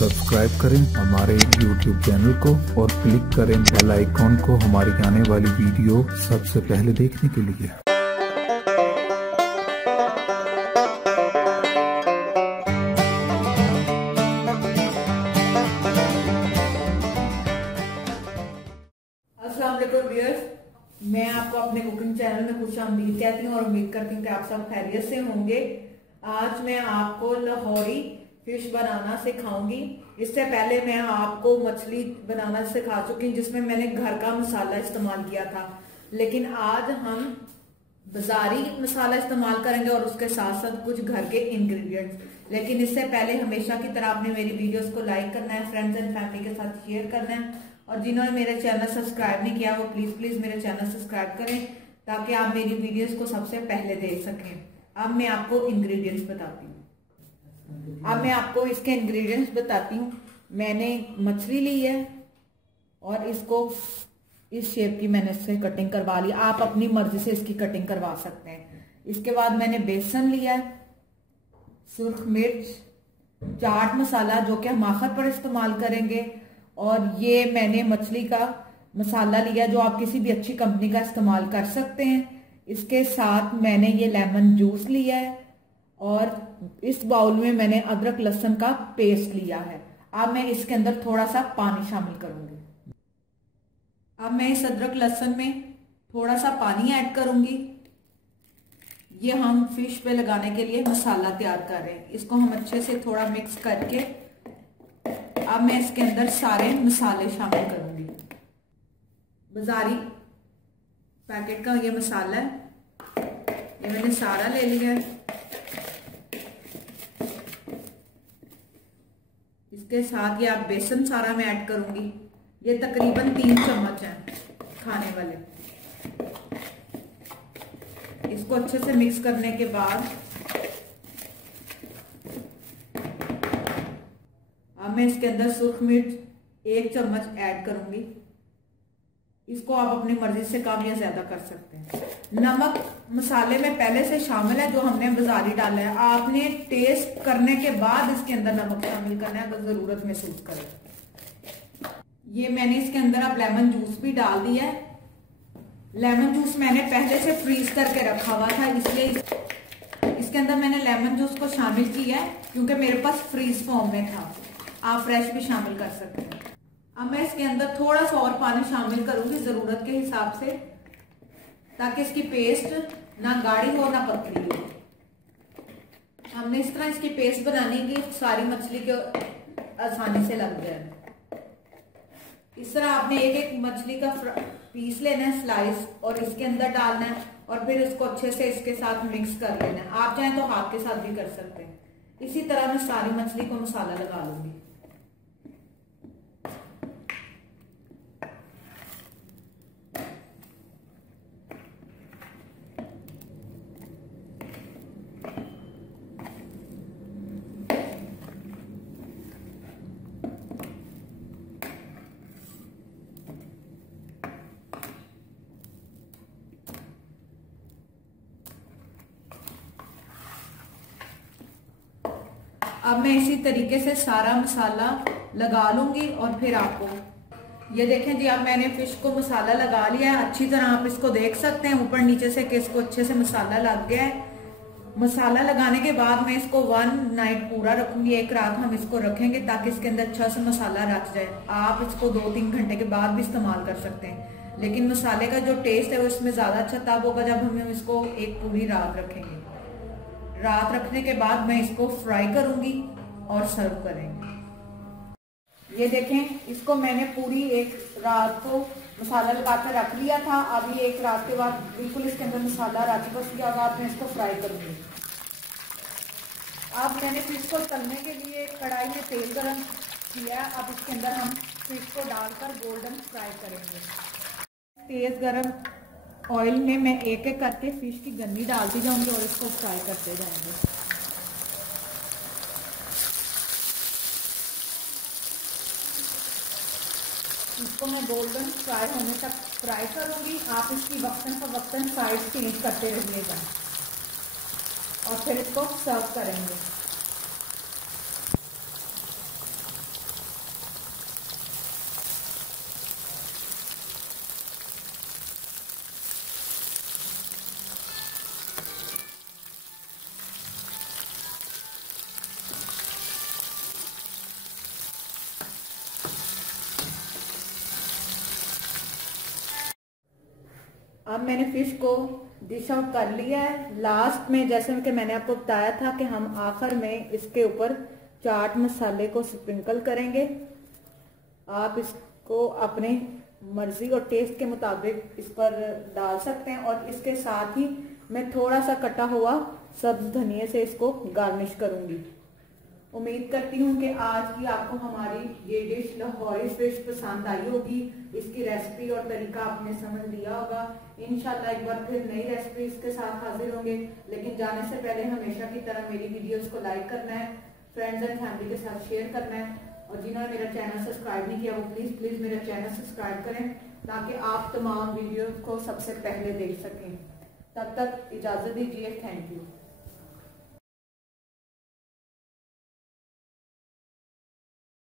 Subscribe करें हमारे YouTube channel को और क्लिक करें बेल आइकॉन को हमारी आने वाली वीडियो सबसे पहले देखने के लिए। अस्सलाम वालेकुम व्यूअर्स, मैं आपको अपने कुकिंग चैनल में खुशामदीद कहती हूँ और उम्मीद करती हूँ कि आप सब खैरियत से होंगे। आज मैं आपको लाहौरी फिश बनाना सिखाऊंगी। इससे पहले मैं आपको मछली बनाना सिखा चुकी हूँ जिसमें मैंने घर का मसाला इस्तेमाल किया था, लेकिन आज हम बाजारी मसाला इस्तेमाल करेंगे और उसके साथ साथ कुछ घर के इंग्रेडिएंट्स। लेकिन इससे पहले हमेशा की तरह आपने मेरी वीडियोस को लाइक करना है, फ्रेंड्स एंड फैमिली के साथ शेयर करना है, और जिन्होंने मेरे चैनल सब्सक्राइब नहीं किया वो प्लीज मेरे चैनल सब्सक्राइब करें ताकि आप मेरी वीडियोस को सबसे पहले देख सकें। अब मैं आपको इंग्रेडिएंट्स बताती हूँ। अब मैं आपको इसके इंग्रेडिएंट्स बताती हूँ। मैंने मछली ली है और इसको इस शेप की मैंने इससे कटिंग करवा ली। आप अपनी मर्जी से इसकी कटिंग करवा सकते हैं। इसके बाद मैंने बेसन लिया है, सुर्ख मिर्च, चाट मसाला जो कि हम आखिर पर इस्तेमाल करेंगे, और ये मैंने मछली का मसाला लिया जो आप किसी भी अच्छी कंपनी का इस्तेमाल कर सकते हैं। इसके साथ मैंने ये लेमन जूस लिया है और इस बाउल में मैंने अदरक लहसुन का पेस्ट लिया है। अब मैं इसके अंदर थोड़ा सा पानी शामिल करूंगी। अब मैं इस अदरक लहसुन में थोड़ा सा पानी ऐड करूंगी। ये हम फिश पे लगाने के लिए मसाला तैयार कर रहे हैं। इसको हम अच्छे से थोड़ा मिक्स करके अब मैं इसके अंदर सारे मसाले शामिल करूंगी। बाजारी पैकेट का ये मसाला है, ये मैंने सारा ले लिया है। इसके साथ ये आप बेसन सारा मैं ऐड करूंगी। ये तकरीबन 3 चम्मच है खाने वाले। इसको अच्छे से मिक्स करने के बाद अब मैं इसके अंदर सुर्ख मिर्च 1 चम्मच ऐड करूंगी। इसको आप अपनी मर्जी से कम या ज्यादा कर सकते हैं। नमक मसाले में पहले से शामिल है जो हमने बाजारी डाला है। आपने टेस्ट करने के बाद इसके अंदर नमक शामिल करना है अगर जरूरत महसूस करें। ये मैंने इसके अंदर अब लेमन जूस भी डाल दिया है। लेमन जूस मैंने पहले से फ्रीज करके रखा हुआ था, इसलिए इसके अंदर मैंने लेमन जूस को शामिल किया है क्योंकि मेरे पास फ्रीज फॉर्म में था। आप फ्रेश भी शामिल कर सकते हैं। अब मैं इसके अंदर थोड़ा सा और पानी शामिल करूंगी जरूरत के हिसाब से, ताकि इसकी पेस्ट ना गाढ़ी हो ना पतली हो। हमने इस तरह इसकी पेस्ट बनानी है कि सारी मछली को आसानी से लग जाए। इस तरह आपने एक एक मछली का पीस लेना है, स्लाइस, और इसके अंदर डालना है और फिर इसको अच्छे से इसके साथ मिक्स कर लेना है। आप चाहें तो हाथ के साथ भी कर सकते हैं। इसी तरह मैं सारी मछली को मसाला लगा लूंगी। अब मैं इसी तरीके से सारा मसाला लगा लूंगी और फिर आपको ये देखें जी, अब मैंने फिश को मसाला लगा लिया है। अच्छी तरह आप इसको देख सकते हैं ऊपर नीचे से कि इसको अच्छे से मसाला लग गया है। मसाला लगाने के बाद मैं इसको 1 नाइट पूरा रखूंगी। 1 रात हम इसको रखेंगे ताकि इसके अंदर अच्छा से मसाला रच जाए। आप इसको 2-3 घंटे के बाद भी इस्तेमाल कर सकते हैं, लेकिन मसाले का जो टेस्ट है वो इसमें ज्यादा अच्छा तब होगा जब हम इसको एक पूरी रात रखेंगे। रात रखने के बाद मैं इसको फ्राई करूंगी और सर्व करेंगे। ये देखें, इसको मैंने पूरी 1 रात को मसाला लगाकर रख लिया था। अब ये 1 रात के बाद बिल्कुल इसके अंदर मसाला रख के बस क्या बाद मैं इसको फ्राई करूंगी। अब मैंने फिश को तलने के लिए कढ़ाई में तेल गरम किया। अब इसके अंदर हम फिश को डालकर गोल्डन फ्राई करेंगे। तेज गरम ऑयल में मैं एक एक करके फिश की गन्नी डालती जाऊंगी और इसको फ्राई करते जाएंगे। इसको मैं गोल्डन फ्राई होने तक फ्राई करूंगी। आप इसकी वक्तन साइड चेंज करते रहिएगा और फिर इसको सर्व करेंगे। अब मैंने फिश को डिश आउट कर लिया है। लास्ट में जैसे कि मैंने आपको बताया था कि हम आखिर में इसके ऊपर चाट मसाले को स्प्रिंकल करेंगे। आप इसको अपने मर्जी और टेस्ट के मुताबिक इस पर डाल सकते हैं और इसके साथ ही मैं थोड़ा सा कटा हुआ सब्ज धनिया से इसको गार्निश करूंगी। उम्मीद करती हूँ कि आज की आपको हमारी ये डिश लाहौरी फिश पसंद आई होगी। इसकी रेसिपी और तरीका आपने समझ लिया होगा। इंशाल्लाह एक बार फिर नई रेसिपीज के साथ हाजिर होंगे, लेकिन जाने से पहले हमेशा की तरह मेरी वीडियोस को लाइक करना है, फ्रेंड्स एंड फैमिली के साथ शेयर करना है और जिन्होंने मेरा चैनल सब्सक्राइब नहीं किया वो प्लीज मेरा चैनल सब्सक्राइब करें ताकि आप तमाम वीडियो को सबसे पहले देख सकें। तब तक इजाजत दीजिए। Thank you.